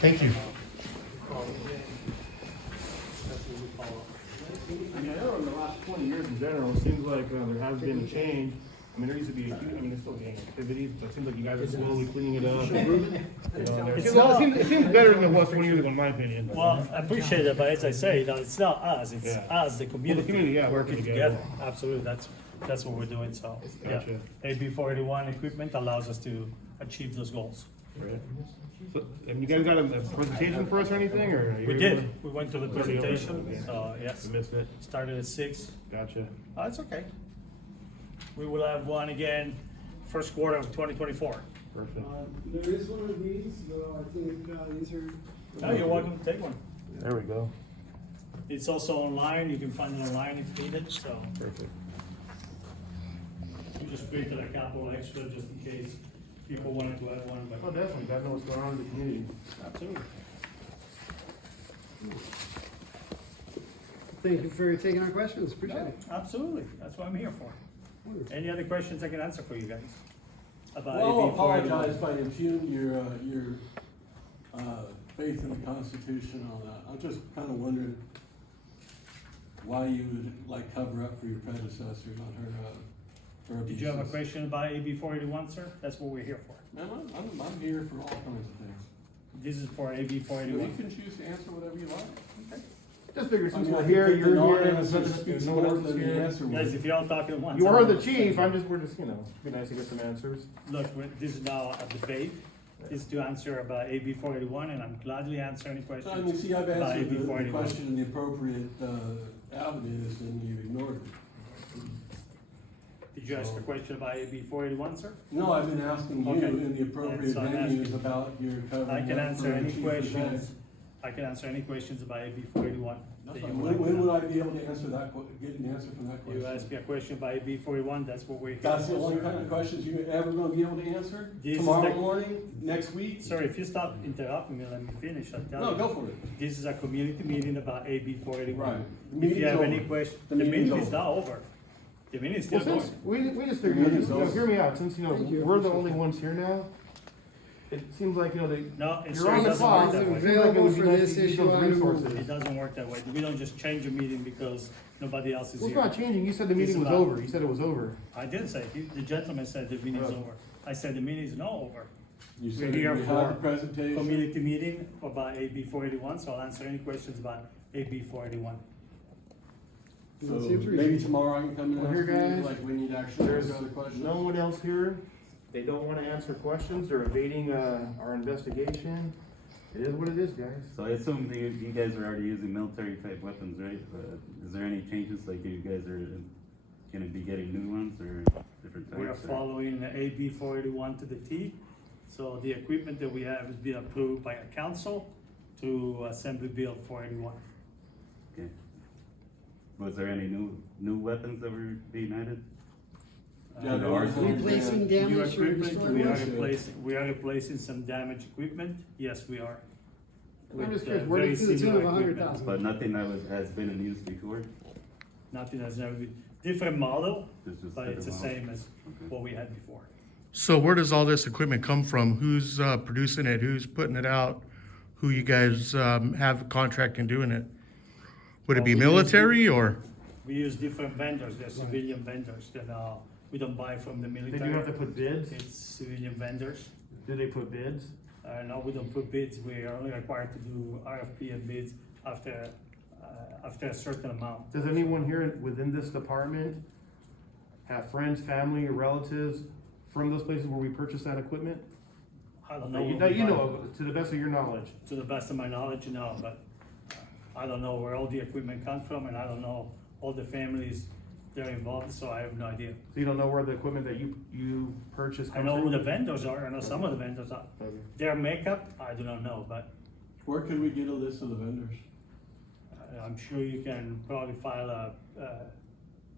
Thank you. I mean, I know in the last 20 years in general, it seems like there has been a change. I mean, there used to be a huge, I mean, there's still gang activities, but it seems like you guys are slowly cleaning it up. It seems better than it was 20 years ago, in my opinion. Well, I appreciate it, but as I say, it's not us, it's Yeah. us, the community, community, yeah, working working together. together. Absolutely, that's what we're doing, so, yeah. Gotcha. AB 481 equipment allows us to achieve those goals. Right. So, have you guys got a presentation for us or anything, or? We did, we went to the presentation, so, yes, I missed it. started at 6. Gotcha. It's okay. We will have one again, first quarter of 2024. Perfect. There is one of these, though I think these are. Oh, you're welcome to take one. There we go. It's also online, you can find it online if needed, so. Perfect. We just printed a couple extra just in case people wanted to add one, Oh, but. definitely, gotta know what's going on in the community. Absolutely. Thank you for taking our questions, appreciate it. Absolutely, that's what I'm here for. Any other questions I can answer for you guys? About Well, AB 481? apologize if I impugned your faith in the Constitution and all that. I'm just kind of wondering why you would like cover up for your predecessor on her abuses. Did you have a question about AB 481, sir? That's what we're here for. Man, I'm here for all kinds of things. This is for AB You 481. can choose to answer whatever you like. Just figure since I mean, we're I here, think you're the here, non-answer and speaks no one more else is than the here. answer would. Guys, if you're all talking at once. You I are don't the know. chief, we're just, it'd be nice to get some answers. Look, this is now a debate. This is to answer about AB 481, and I'm gladly answer any I mean, questions. see, I've about answered AB the 481. question in the appropriate avenues and you ignored it. Did you ask a question about AB 481, sir? No, I've been asking you Okay. in the appropriate So I'm venues asking- about your covering I can up answer for any Chief questions. Event. I can answer any questions about AB 481. that you would When like to when know. would I be able to answer that, get an answer from that question? You asked me a question about AB 41, that's what we're here That's the for, only sir. kind of questions you're ever gonna be able to answer? This is Tomorrow the- morning, next week? Sir, if you stop interrupting me, let me finish, I'll tell No, you. go for it. This is a community meeting about AB 481. Right. The If you meeting's have any over. questions, The the meeting's meeting is over. not over. The meeting is Well, still going. since, we just figured, hear me out, since, Thank you. we're the only ones here now, it seems like, No, you're sir, on it the doesn't clock. work that It way. seems like it would be Available for nice this to use issue those on Google. resources. It doesn't work that way. We don't just change a meeting because nobody else is Well, it's here. not changing, you said the It's meeting was about- over, you said it was over. I didn't say, the gentleman said the meeting is Oh. over. I said the meeting is not over. You We're said here we had for a presentation. community meeting about AB 481, so I'll answer any questions about AB 481. So It seems maybe reasonable. tomorrow I can come and Well, here, ask you, guys, like, when you'd actually There's answer other questions. no one else here, they don't wanna answer questions, they're evading, our investigation. It is what it is, guys. So I assume that you guys are already using military type weapons, right? Is there any changes, like you guys are gonna be getting new ones or different types? We are or- following AB 481 to the T. So the equipment that we have has been approved by a council to Assembly Bill 481. Okay. Was there any new weapons that were being added? Yeah, there are some- Replacing New damaged or equipment, destroyed we are ones? replacing some damaged equipment. Yes, we are. I'm just With, curious, where very did to the tune similar of equipment. 100,000? But nothing that has been in use before? Nothing has never been, different model, Just but it's the different same models? as Okay. what we had before. So where does all this equipment come from? Who's producing it? Who's putting it out? Who you guys have contracting doing it? Would it be Well, we use military or? We use different vendors, they're civilian vendors, that we don't buy from the Did military. you have to put bids? It's civilian vendors. Did they put bids? No, we don't put bids, we are only required to do RFP and bids after a certain amount. Does anyone here within this department have friends, family, or relatives from those places where we purchased that equipment? I don't know. That you, what that we you buy. know of, to the best of your knowledge. To the best of my knowledge, no, but I don't know where all the equipment comes from, and I don't know all the families that are involved, so I have no idea. So you don't know where the equipment that you purchased I comes know from? who the vendors are, I know some of the vendors are. Okay. Their makeup, I do not know, but Where could we get a list of the vendors? I'm sure you can probably file a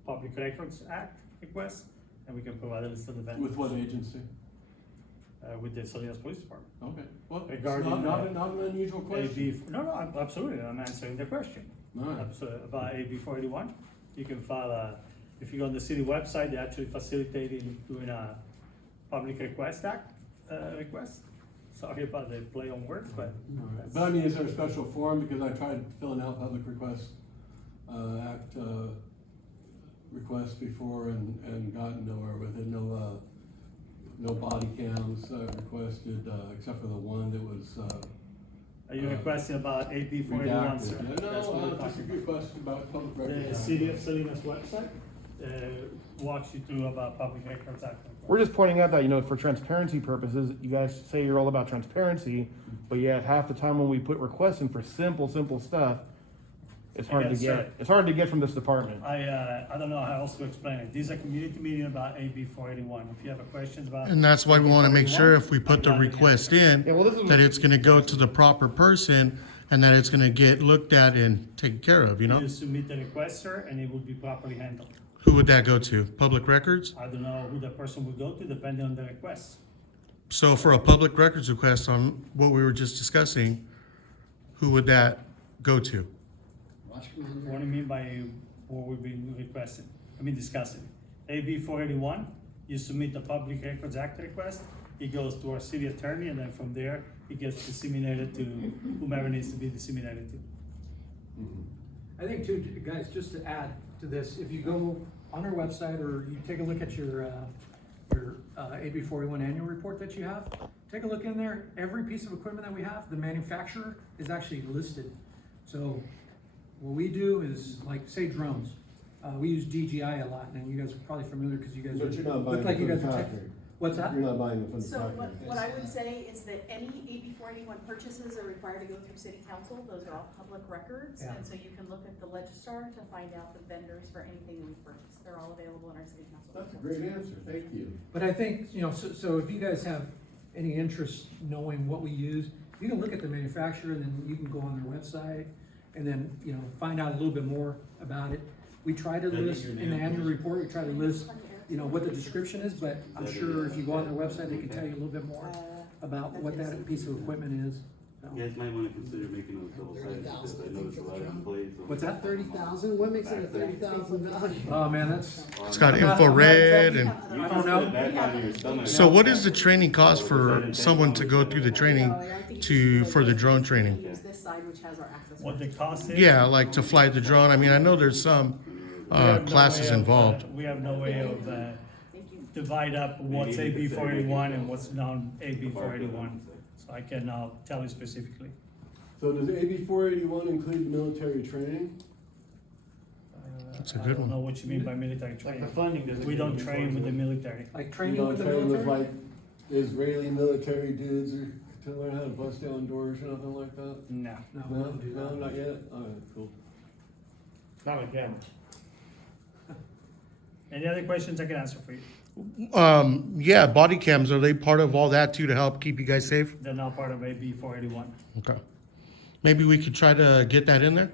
Public Records Act request, and we can provide a list of the vendors. With what agency? With the Salinas Police Department. Okay, well, it's Regarding, not an unusual question. No, absolutely, I'm answering the question. All right. About AB 481, you can file if you go on the city website, they're actually facilitating doing a Public Request Act request. Sorry about the play on words, but. Alright. But I mean, is there a special form, because I tried filling out public request, act, requests before and gotten nowhere with it, no body cams requested, except for the one that was, Are you requesting about AB 481, sir? redacted. That's what we're No, just a talking about. request about public The records. City of Salinas website, walks you through about Public Records Act. We're just pointing out that, you know, for transparency purposes, you guys say you're all about transparency, but yet half the time when we put requests in for simple stuff, it's hard to Yes, sir. get. It's hard to get from this department. I don't know how else to explain it. This is a community meeting about AB 481. If you have a questions about. And that's why we want to make sure if we put the I'm glad to request answer. in, Yeah, well, this is- that it's going to go to the proper person and that it's going to get looked at and taken care of, you know? You submit the request, sir, and it will be properly handled. Who would that go to? Public records? I don't know who the person will go to, depending on the request. So for a public records request on what we were just discussing, who would that go to? What do you mean by what we've been discussing? AB 481, you submit the Public Records Act request, it goes to our city attorney, and then from there, it gets disseminated to whomever needs to be disseminated to. I think too, guys, just to add to this, if you go on our website or you take a look at your AB 41 annual report that you have, take a look in there. Every piece of equipment that we have, the manufacturer is actually listed. So what we do is, like, say drones. We use DJI a lot, and you guys are probably familiar because you guys But you're not buying look like you them guys from are the tech. factory. What's that? You're not buying them from the So factory. what I would say is that any AB 481 purchases are required to go through city council. Those are all public records. Yeah. And so you can look at the Legistar to find out the vendors for anything that we've purchased. They're all available in our city council. That's a great answer, thank you. But I think, you know, so if you guys have any interest knowing what we use, you can look at the manufacturer and then you can go on their website and then, you know, find out a little bit more about it. We try to list, in the annual report, we try to list, you know, what the description is, but I'm sure if you go on their website, they can tell you a little bit more about what that piece of equipment is. So- You guys might wanna consider making those double sided, because I noticed a lot of employees. What's that? 30,000, what makes it a 30,000 value? Oh, man, that's, It's got I'm not infrared and, You I just don't know. put it back on your stomach. so what is the training cost for someone to go through the training for the drone training? Use this side, which has our access. What the cost is? Yeah, like to fly the drone. I mean, I know there's some We have no classes way of, involved. We have no way of, Thank you. divide up what's AB 481 and what's non-AB 481. So I cannot tell you specifically. So does AB 481 include military training? That's a I good don't one. know what you mean by military Like the training. funding doesn't. We don't give you train with the resources. military. like You training don't with the train with military. like Israeli military dudes or to learn how to bust down doors or nothing like that? No. No, we No, don't do no, that. not yet? Alright, cool. Not on camera. Any other questions I can answer for you? Yeah, body cams, are they part of all that too to help keep you guys safe? They're not part of AB 481. Okay. Maybe we could try to get that in there?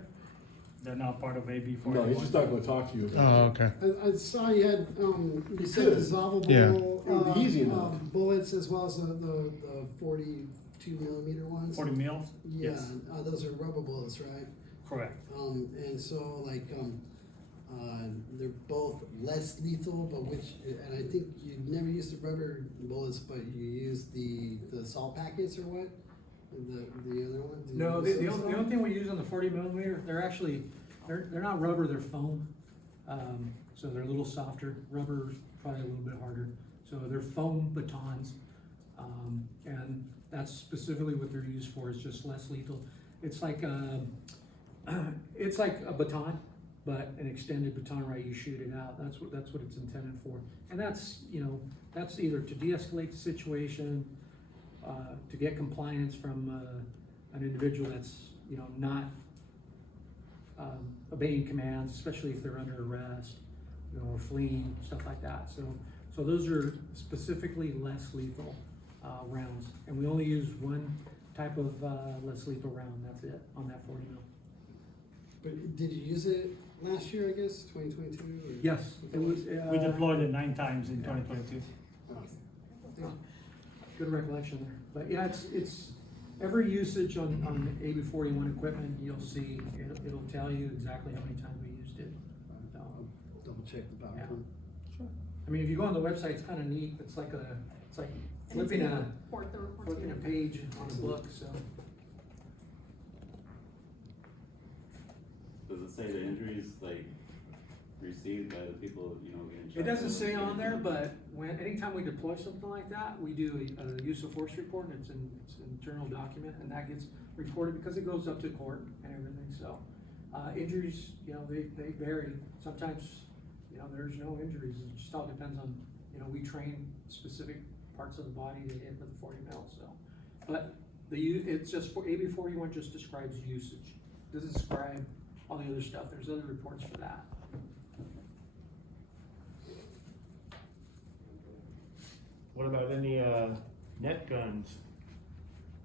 They're not part of AB No, he's just 481. not gonna talk to you about Oh, it. okay. I saw you had, you said Good. dissolvable, Yeah. It would be easy enough. bullets as well as the 42 millimeter ones. 40 mils? Yeah, Yes, those are rubber bullets, right? correct. And so like, they're both less lethal, but and I think you never used the rubber bullets, but you used the salt packets or what? The other one? Did you No, use the those only thing we use on the 40 millimeter, they're actually, they're not rubber, they're foam. So they're a little softer. Rubber's probably a little bit harder. So they're foam batons. And that's specifically what they're used for, is just less lethal. It's like a baton, but an extended baton, right? You shoot it out. That's what it's intended for. And that's, you know, that's either to de-escalate the situation, to get compliance from an individual that's, you know, not obeying commands, especially if they're under arrest, you know, or fleeing, stuff like that. So those are specifically less lethal rounds, and we only use one type of less lethal round. That's it on that 40 mil. But did you use it last year, I guess, 2022? Or? Yes, it was. We deployed it 9 times in 2022. Good recollection there. But yeah, it's every usage on AB 41 equipment, you'll see, it'll tell you exactly how many times we used it. Double check the power. Yeah. I mean, if you go on the website, it's kind of neat. It's like It's like And it's flipping gonna a, report the report flipping a to- page on a book, so. Does it say the injuries, like, received by the people, you know, getting shot? It doesn't say on there, but anytime we deploy something like that, we do a use of force report, and it's an internal document, and that gets reported because it goes up to court and everything, so. Injuries, you know, they vary. Sometimes, you know, there's no injuries. It just all depends on, you know, we train specific parts of the body to hit with the 40 mil, so. But it's just, AB 41 just describes usage. Doesn't describe all the other stuff. There's other reports for that. What about any, net guns?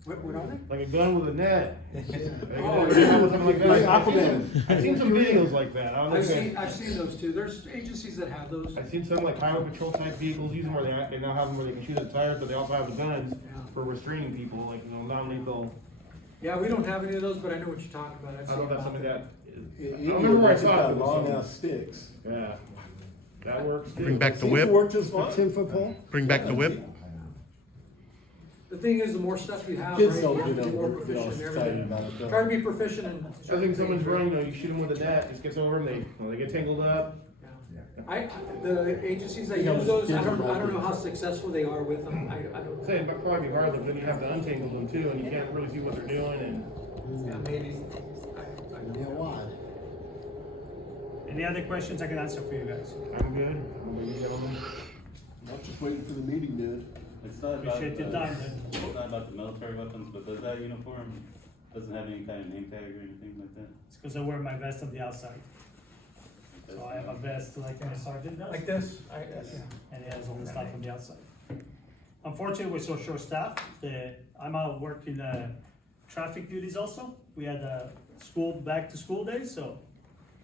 What are they? Like a gun with a net? Oh, Or something like that. Like Aquaman. I've seen some videos like that. I don't know if I've seen those too. There's agencies that have those. I've seen some like highway patrol type vehicles use them where they now have them where they can shoot at tires, but they also have the guns Yeah. for restraining people, like, you know, non-lethal. Yeah, we don't have any of those, but I know what you're talking about. I've I don't know if that's seen something them. that is. I don't remember where I saw it. Long ass sticks. Yeah. That works too. Bring back the Seems whip, to work just A fine. 10-foot pole? bring back the whip. The thing is, the more stuff you have, Kids right, don't you have get to be more all proficient in excited everything. about it, though. Try to be proficient in. I think someone's running, you know, you shoot them with a net, just gets over them, they get tangled up. Yeah. The agencies that use those, I don't know how successful they are with them. I don't. Saying, but probably be hard, then you have to untangle them too, and you can't really see what they're doing, and. Yeah, maybe. Yeah, wad. Any other questions I can answer for you guys? I'm good, ladies and gentlemen. I'm just waiting for the meeting, dude. It's not about, Appreciate your time, then. it's not about the military weapons, but does that uniform, doesn't have any kind of name tag or anything like that? It's because I wear my vest on the outside. So I have a vest like my sergeant does. Like this? And it has all the stuff on the outside. Unfortunately, we're so short-staffed that I'm out working traffic duties also. We had back to school days, so.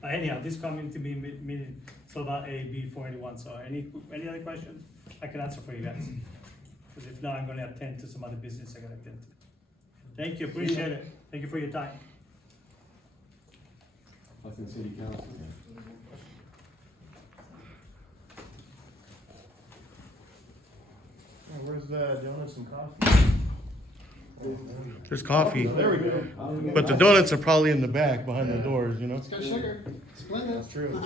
Anyhow, this coming to be meeting, so about AB 481, so any other questions I can answer for you guys? Because if not, I'm gonna attend to some other business I gotta attend to. Thank you, appreciate it. Thank you for your time. Fucking city council. Where's the donuts and coffee? There's coffee, There we go. but the donuts are probably in the back behind the doors, you know? It's got sugar. Splendid. That's true.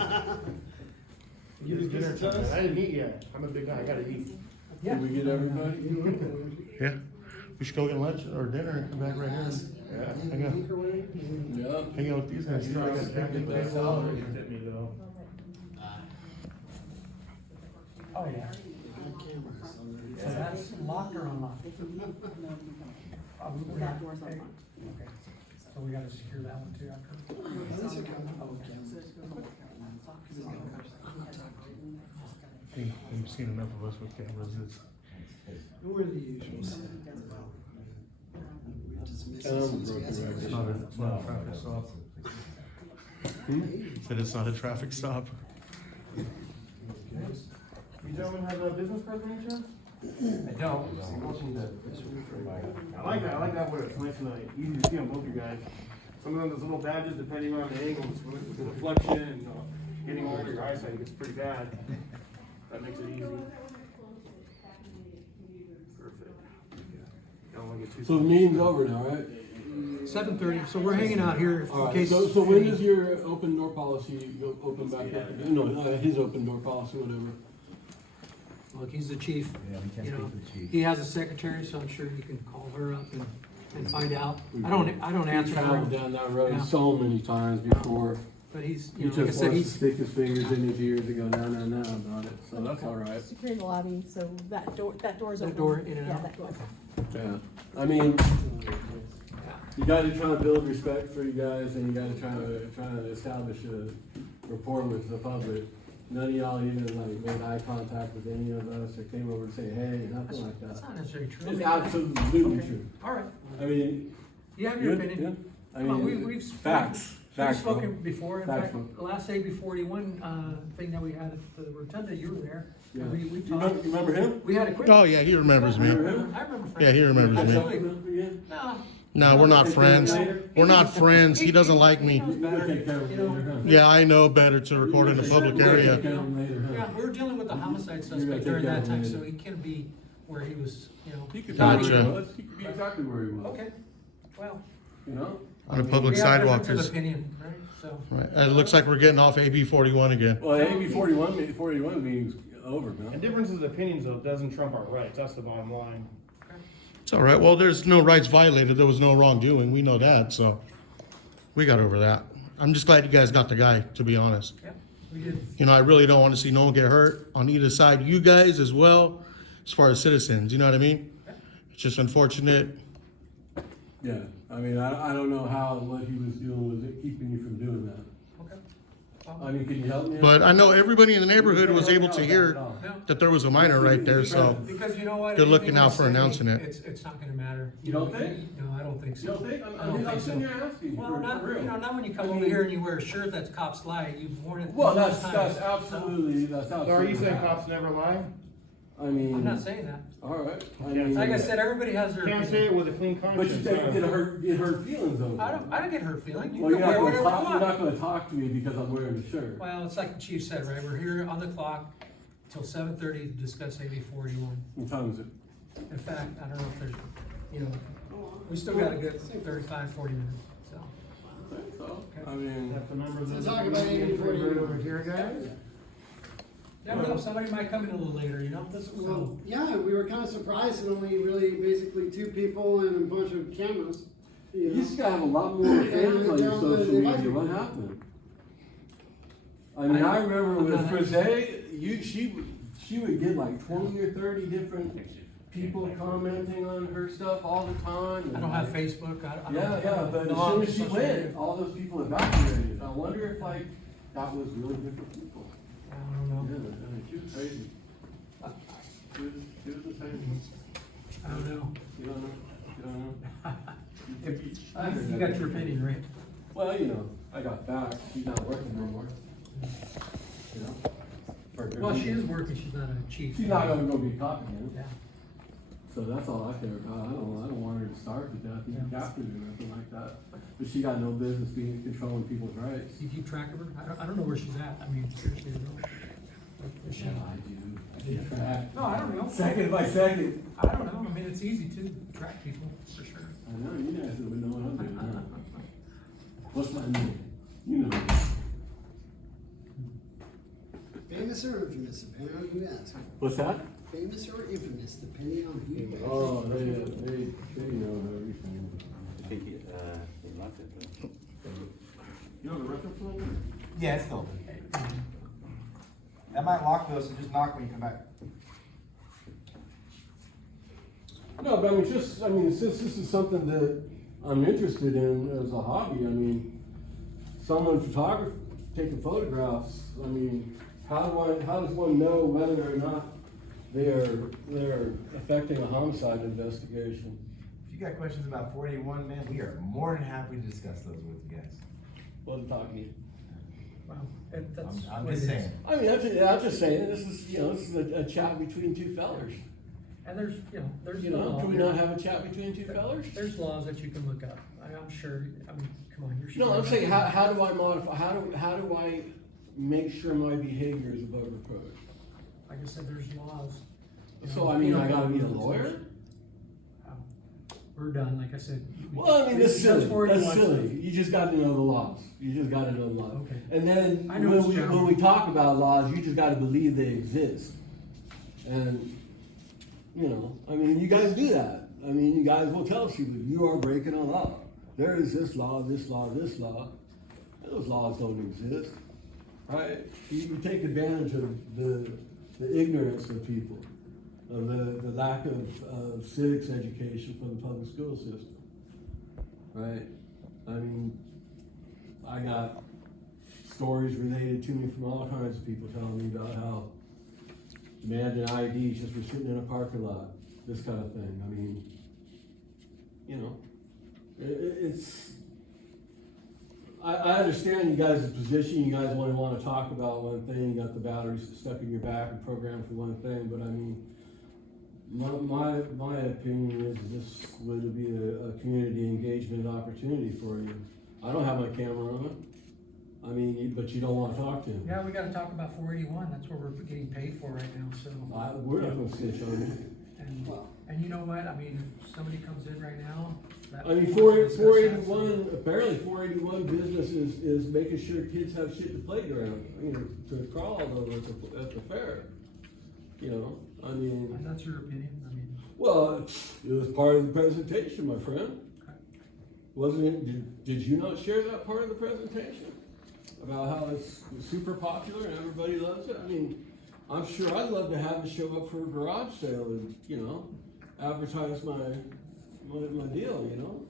You just dinner time. I didn't eat yet. I'm a big guy, I gotta eat. Did we get everybody? Yeah, we should go get lunch or dinner and come back right here. Yeah. Hang out, Yeah. hang out with these guys. You know, I got a big That's table. all. Looked at me though. Oh, yeah. So that's locked or unlocked? That door's unlocked. Okay, so we gotta secure that one too after? Hey, you've seen enough of us with cameras, it's. We're the usual. It's not a traffic stop. Said it's not a traffic stop. You gentlemen have a business card by any chance? I don't. I like that where it's nice and easy to see on both you guys. Some of them, those little badges, depending on the angles, with the reflection and getting over your eyesight gets pretty bad. That makes it easy. Perfect. Don't wanna get too. So the meeting's over now, right? 7:30, so we're hanging out here in All right, case. so when does your open door policy go open back up again? No, his open door policy, whatever. Look, he's the chief. Yeah, we can't You know, speak for the chief. he has a secretary, so I'm sure you can call her up and find out. I don't answer for Traveled him, down that road Yeah. so many times before. but he's, He you know, like I just said, wants to he's, stick his fingers in his ears and go, no about it, so that's all right. Secure the lobby, so that door's That open. door in and Yeah, out? that door. Yeah, I mean, you gotta try to build respect for you guys, and you gotta try to establish a rapport with the public. None of y'all even like made eye contact with any of us, or came over to say, hey, nothing like that's that. not necessarily true. It's absolutely true. All right, I mean, you have your good, opinion. yeah. I Come on, mean, we've facts, We've facts, bro. spoken before, in Facts, fact, bro. the last AB 41, thing that we had at the rotunda, you were there. Yeah. We You talked, remember him? we had a quick. Oh, yeah, he remembers me. Remember him? I remember Frank. Yeah, he remembers me. Absolutely. No. No, we're not friends. We're not friends. He doesn't like me. He knows better, Take care of you him know. later, huh? Yeah, I know better to record in a public Take area. care of him later, huh? Yeah, we were dealing with the homicide gonna suspect take during care that of time, him so later. he can be where he was, you know. He could be where he Gotcha. was, he could be exactly where he was. Okay, well. You know? On a public we have sidewalk difference is, of opinion, right, so. right, it looks like we're getting off AB 41 again. Well, AB 41 meeting's over, And man. differences of opinions though doesn't trump our rights, that's the bottom line. It's all right. Well, there's no rights violated. There was no wrongdoing. We know that, so we got over that. I'm just glad you guys got the guy, to be honest. Yeah, we did. You know, I really don't want to see no one get hurt on either side. You guys as well, as far as citizens. You know what I mean? It's just unfortunate. Yeah, I mean, I don't know how, what he was doing was it keeping you from doing that. Okay. I mean, can you help me? out? But I know everybody in the neighborhood was able to hear No. that there was a minor right there, so Because you know what? they're looking anything out we for say, announcing it. It's not gonna matter. You don't think? No, I don't think so. You don't think? I don't I'm think so. sitting here asking you Well, for not, real. you know, not when you come I over mean- here and you wear a shirt that's cops lie, you've worn it. Well, numerous that's times. absolutely, that's So are absolutely. you saying right. cops never lie? I mean. I'm not saying that. All right. Like I said, everybody has their Can't say opinion. it with a clean But conscience. you think it hurt feelings over. I don't get hurt feeling. You Well, can you're not wear gonna whatever you talk, you're not want. gonna talk to me because I'm wearing a shirt. Well, it's like the chief said, right? We're here on the clock till 7:30 to discuss AB 41. What time is it? In fact, I don't know if there's, you know, we still got a good 35, 40 minutes, so. I think so. I mean, That's the members of So the talk about community 80-40. right over here, guys. Yeah, but somebody might come in a little later, you know? Well, yeah, we were kind of surprised that only really basically 2 people and a bunch of cameras. you know. used to have a lot more fans on your social media. What happened? I mean, I remember I'm with not- Frise, she would get like 20 or 30 different people commenting on her stuff all the time. I don't have Facebook, I don't. Yeah, but as soon as she went, all those people evaporated. I wonder if like, that was really different people. I don't Yeah, know. she was crazy. She was the same. I don't know. You don't know? You don't know? I heard You that. got your opinion, right? Well, you know, I got facts. She's not working no more. You know? For good Well, she reason. is working, she's not a chief. She's not gonna go be a cop again. Yeah. So that's all I care about. I don't want her to starve to death, be captured or anything like that. But she got no business being controlling people's rights. Do you keep track of her? I don't know where she's at, I mean, seriously, I don't know. Is she- Yeah, I do. I keep track. No, I don't know. Second by second. I don't know, I mean, it's easy to track people, for sure. I know, you guys would know what I'm doing now. What's my name? You know. Famous or infamous, depending on who you ask. What's that? Famous or infamous, depending on who you ask. Oh, they know everything. I think they locked it though. You know the record player? Yeah, it's still open. That might lock though, so just knock when you come back. No, but I mean, since this is something that I'm interested in as a hobby, I mean, someone photographer taking photographs, I mean, how does one know whether or not they're affecting a homicide investigation? If you got questions about 481, man, we are more than happy to discuss those with you guys. Wasn't talking to you. Well, that's. I'm what just it is. saying. I mean, I'm just saying, this is a chat between 2 fellers. And there's, you know, there's. You know, law do we here. not have a chat between 2 fellers? There's laws that you can look up, I'm sure, I mean, come on, you're. No, I'm smart. saying, how do I modify, how do I make sure my behavior is above reproach? Like I said, there's laws. You So, know, I mean, penal I gotta be a codes. lawyer? We're done, like I said. Well, I mean, that's silly, 481 that's silly. stuff. You just gotta know the laws. You just gotta know the laws. Okay. And then, I know when it's we challenging. talk about laws, you just gotta believe they exist. And, you know, I mean, you guys do that. I mean, you guys will tell people, you are breaking a law. There is this law, this law, this law. Those laws don't exist, right? You take advantage of the ignorance of people, of the lack of civics education from the public school system, right? I mean, I got stories related to me from all kinds of people telling me about how demanding IDs just for sitting in a parking lot, this kind of thing. I mean, you know, it's. I understand you guys' position. You guys only want to talk about one thing. You got the batteries stuck in your back and programmed for one thing. But I mean, my opinion is this would be a community engagement opportunity for you. I don't have my camera on. I mean, but you don't want to talk to him. Yeah, we gotta talk about 481, that's what we're getting paid for right now, so. We're not going to snitch on you. And you know what, I mean, if somebody comes in right now, that. I mean, wants to discuss that, 481, apparently 481 business is making sure kids have shit to play around, you know, to crawl all over at the fair. You know, I mean, And that's your opinion, I mean. well, it was part of the presentation, my friend. Okay. Wasn't it, did you not share that part of the presentation? About how it's super popular and everybody loves it? I mean, I'm sure I'd love to have it show up for a garage sale and, you know, advertise my deal, you know?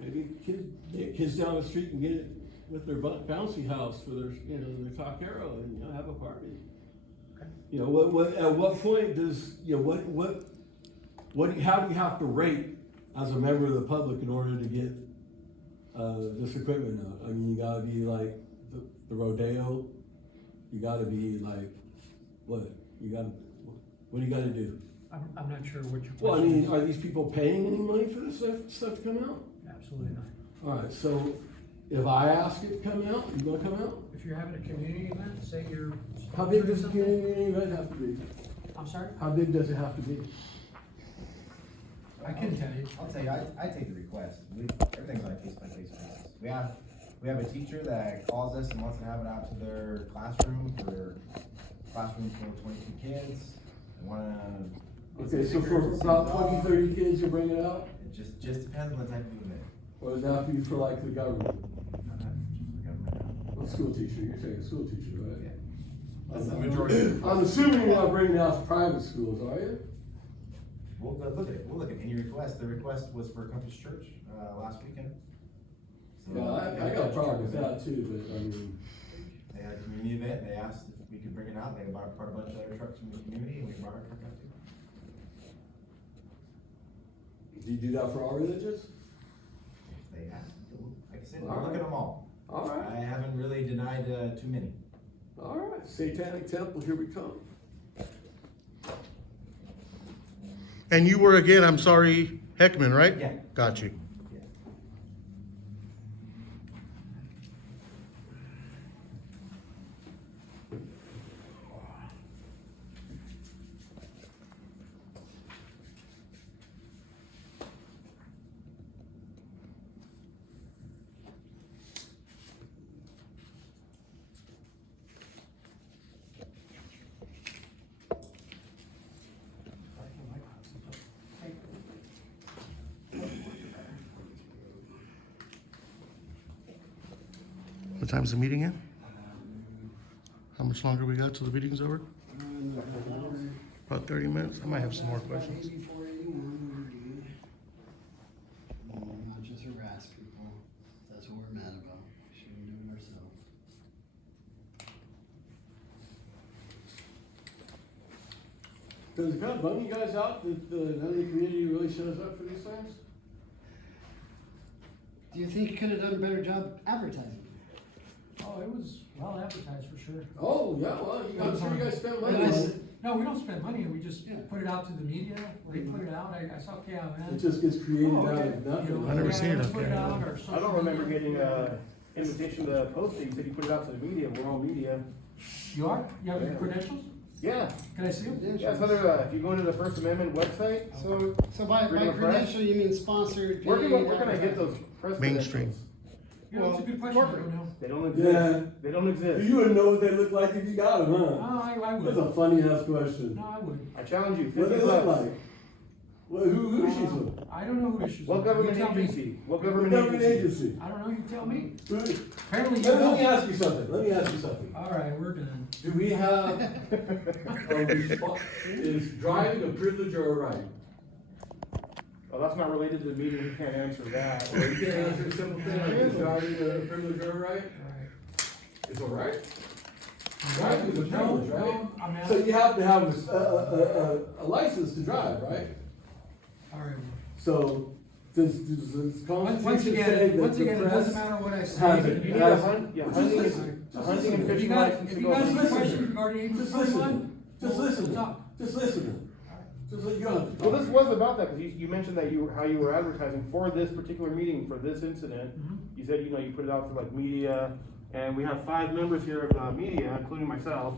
Maybe kids down the street can get it with their bouncy house for their, you know, their taquero and, you know, have a party. Okay. You know, at what point does, you know, how do you have to rate as a member of the public in order to get, this equipment out? I mean, you gotta be like the rodeo, you gotta be like, what do you gotta do? I'm not sure what your Well, I question mean, is. are these people paying any money for this stuff to come out? Absolutely not. Alright, so if I ask it to come out, you gonna come out? If you're having a community event, say you're. How big does the something- community event have to be? I'm sorry? How big does it have to be? I can tell you. I'll tell you, I take the request. Everything's on a case-by-case basis. We have a teacher that calls us and wants to have it out to their classroom for 22 kids. They wanna. Okay, so for about 20, 30 kids, you bring it out? It just depends on the type of event. Or does it have to be for like the government? Not the government. Well, school teacher, you're saying school teacher, right? Yeah. That's the majority. I'm assuming you're not bringing out to private schools, are you? We'll look at it. We'll look at any request. The request was for Compass Church, last weekend. So, Yeah, I got a problem with that too, but I mean, They had a community event, they asked if we could bring it out, they brought a bunch of other trucks from the community, and we brought our truck out too. do you do that for all religions? If they asked, like I said, All we'll look right. at them all. All right, I haven't really denied, too many. all right, Satanic Temple, here we come. And you were again, I'm sorry, Heckman, right? Yeah. Got you. Yeah. What time's the meeting in? How much longer we got till the meeting's over? About 30 minutes. I might have some more questions. Not just harass people, that's what we're mad about, shouldn't do it ourselves. Does it kind of bum you guys out that none of the community really shows up for these things? Do you think you could have done a better job advertising? Oh, it was well advertised for sure. Oh, yeah, well, I'm sure you guys spent money And I on s- it. No, we don't spend money, we just Yeah. put it out to the media, they put it out, I saw KLN. It just gets created Oh, out okay. of nothing. I never seen it let's up put there. out our I social don't remember media. getting a invitation to post it. You said you put it out to the media. We're all media. You are? You have your Yeah. credentials? Yeah. Can I see them? Yeah, so if you go into the First Amendment website, So by Freedom of press? credential, you mean sponsored? where paid can I get those press Mainstream. credentials? You know, it's a good question, I corporate. don't know. They don't exist. Yeah. They don't exist. You wouldn't know what they look like if you got them, No, huh? I That's would. a funny ass question. No, I wouldn't. I challenge you. What do 50 they look bucks. like? Well, who issues them? I don't know who issues them. What government You tell me. agency? What The government government agency? agency. I don't know, you tell me. Who- Apparently you Let me know. ask you something, let me ask you something. All right, we're done. Do we have is driving a privilege or a right? Well, that's not related to the meeting. You can't answer that. Well, you can't answer a simple thing like is driving a privilege or a right? All right. It's all right? Driving is a No, privilege, right? no, I'm So asking. you have to have a license to drive, right? All right. So does the Once Constitution say again, that once the again, it doesn't press matter what I has say. it. You need Yes. a hunt, yeah, Just hunting, listen. a hunting and If you fishing got, license if to you go got hunting. any Just listen. questions regarding Just 841, listen. Just listen. talk. Just listen. Just you don't have to Well, talk. this was about that, because you mentioned that how you were advertising for this particular meeting, for this incident. Mhm. You said, you put it out for like media, and we have 5 members here of the media, including myself,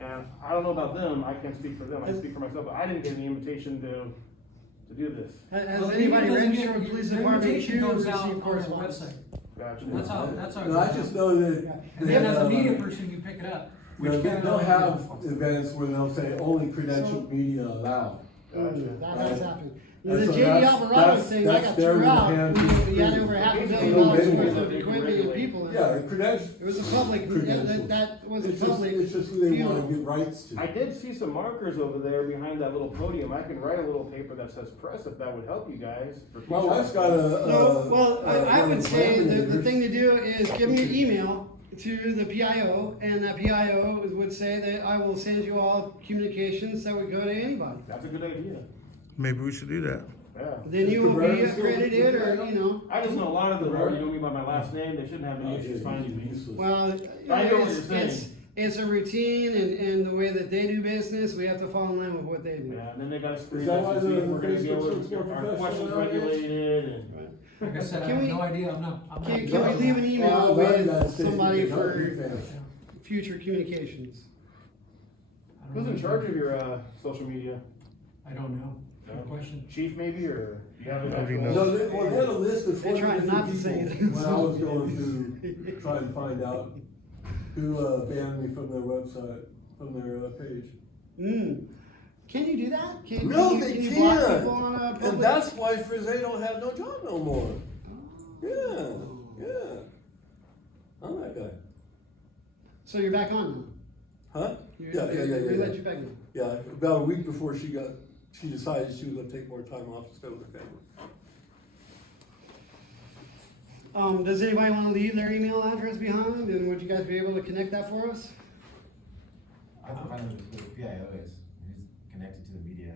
And I don't know about them, I can't speak for them, I can speak for myself, but I didn't get any invitation to do this. Has Well, anybody it doesn't registered get- with police the department invitation to goes out receive on the correspondence? website. Gotcha. That's how. No, I just know that. And then as a that, media person, you pick it up. You know, they'll have events where they'll say only credentialed media allowed. That has happened. And The so JD that's- Alvarado that's- thing, I that's got their threw out, hand we had to- over $500 to million go worth anywhere. of equipment and people in Yeah, it. credentials. It was a public, Credentials. that was a It's just, public. it's just who they wanna funeral. give rights to. I did see some markers over there behind that little podium, I can write a little paper that says press if that would help you guys. for My future wife's got a. No, well, I one would of say the laminators. thing to do is give me your email to the PIO, and that PIO would say that I will send you all communications that would go to anybody. That's a good idea, Maybe we should do that. yeah. Then you Mr. will be Burns still- accredited, or, you know, I just know a lot of them already know me by my last name, they shouldn't have any Oh, issues yeah, finding me. useless. well, I know what you're saying. it's a routine, and the way that they do business, we have to fall in line with what they do. Yeah, and then they gotta screen Is that us why to see if the we're gonna be able Facebook to looks more get our professional questions nowadays? regulated and. Like I said, I Can have we- no idea, I'm not. Can we leave an email Well, well, with United States somebody can help for you, fam. future communications? I don't Who's in know. charge of your, social media? I don't know. Good question. Chief maybe, or do you have an Nobody actual? knows. No, they had a list of They 20 tried not to different say people it. when I was going to try and find out who banned me from their website, from their page. Can you do that? Can No, you, they can you block can't. people on a public? And that's why Frizz don't have no job no more. Yeah, yeah. I'm that guy. So you're back on now? Huh? You- Yeah, We let you back now. Yeah, about a week before she decided she was gonna take more time off to spend with her family. Does anybody wanna leave their email address behind, and would you guys be able to connect that for us? I have to find out who the PIO is, who's connected to the media,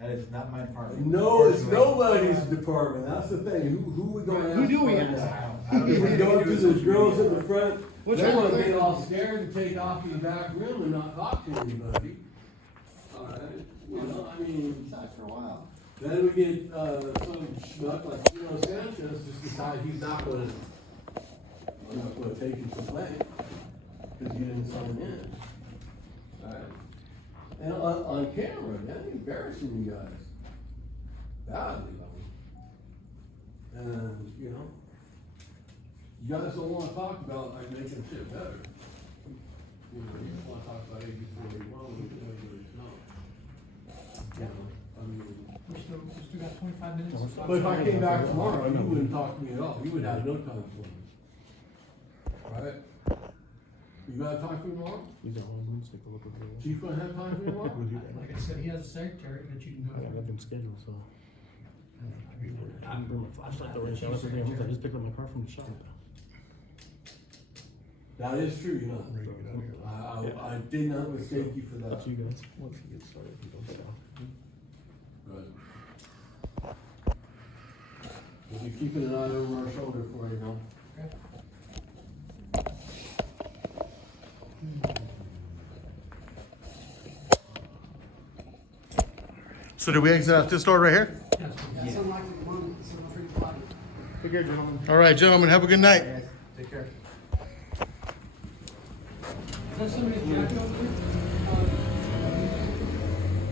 that is not my department. No, it's nobody's department, that's the thing, who we gonna ask? Who do we to find ask? out? I don't If we know. go up to the girls in the front, Which they one? wanna get all scared and take off in the back room and not talk to anybody. Alright, you know, I mean, For a while. then we get, some schmuck like, Sanchez just decide he's not gonna take his complaint, cause he didn't sign in. Alright, and on camera, that's embarrassing you guys. Badly, and, you guys don't wanna talk about like making shit better. You just wanna talk about AB 41, which is what you know. I mean. We still got 25 minutes. But if I came back tomorrow, you wouldn't talk to me at all, you would have no time for me. Alright? You gotta talk to me tomorrow? He's at home, let's take a look at the. Chief gonna have time for me tomorrow? Like I said, he has a secretary that you can go to. been scheduled, so. I didn't bring my flashlight though, Rachel, that's the thing, I just picked up my car from the shop. That is true, you know. I did not mistake you for that. Up to you guys, once he gets started, he don't stop. Right. We'll be keeping an eye over our shoulder for you, now. So did we exit out this door right here? Yes, Yeah, it's unlocked at the moment, so feel free to block it. Take care, gentlemen. All right, gentlemen, have a good night. Take care. Is that somebody's jacket over there?